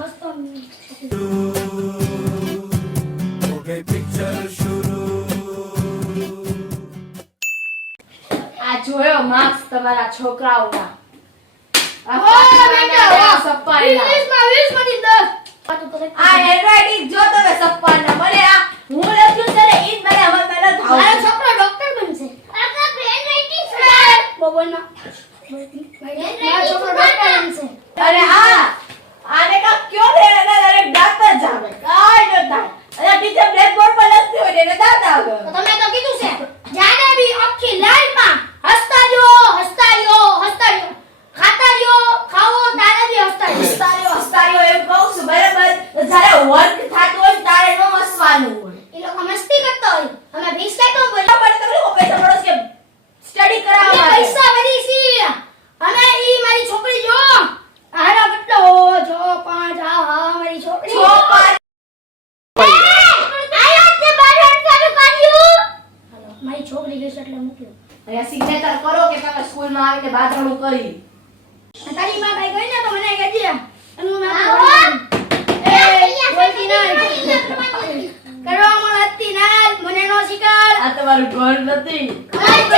ખસ્તો okay picture શરૂ. આ જોયો માર્ક્સ તમારા છોકરાઓના આ હેન્ડરાઇટિંગ જો તમે સપ્પાના મને આ હું લખ્યું છે ને ઈ જ મને હવે પહેલા મારો થાવ છોકરો ડોક્ટર બનશે બોબોના મારો છોકરો ડોક્ટર બનશે અરે હા આને કા ક્યો દે એને ડાયરેક્ટ દાંત જ આવે કાઈ ન થાય અને ટીચર બ્લેક બોર્ડ પર લખતી હોય ને એને દાંત આવે તો તમે તો કીધું છે જ્યારે બી આખી લાઈનમાં હસતા રહ્યો ખાતા રહ્યો ખાવો તારે બી હસતા રહ્યો હસ્તારીઓ એમ કહું છું બરાબર તો જ્યારે વર્ક થાતો હોય ને તારે નો હસવાનું હોય એ લોકો મસ્તી કરતા હોય અમે 20 લાખ તો બોલ્યા પણ તમે લોકો પૈસા પડો કે સ્ટડી કરાવવા અમે માટે. પૈસા ભરી છી અને ઈ મારી છોકરી જો હારા કેટલો જો પાંચ હા મારી છોકરી છો પાંચ મારી છોકરી ગઈ છે એટલે મૂક્યો અહીંયા સિગ્નેચર કરો કે તમે સ્કૂલમાં આવીને બાથરૂમ કરી તારી માં ભાઈ ગઈ ને તો મને કહેજે એનું નામ બોલતી નહીં કરવા મળતી ના મને નો શીખર આ તમારું ઘર નથી અમારી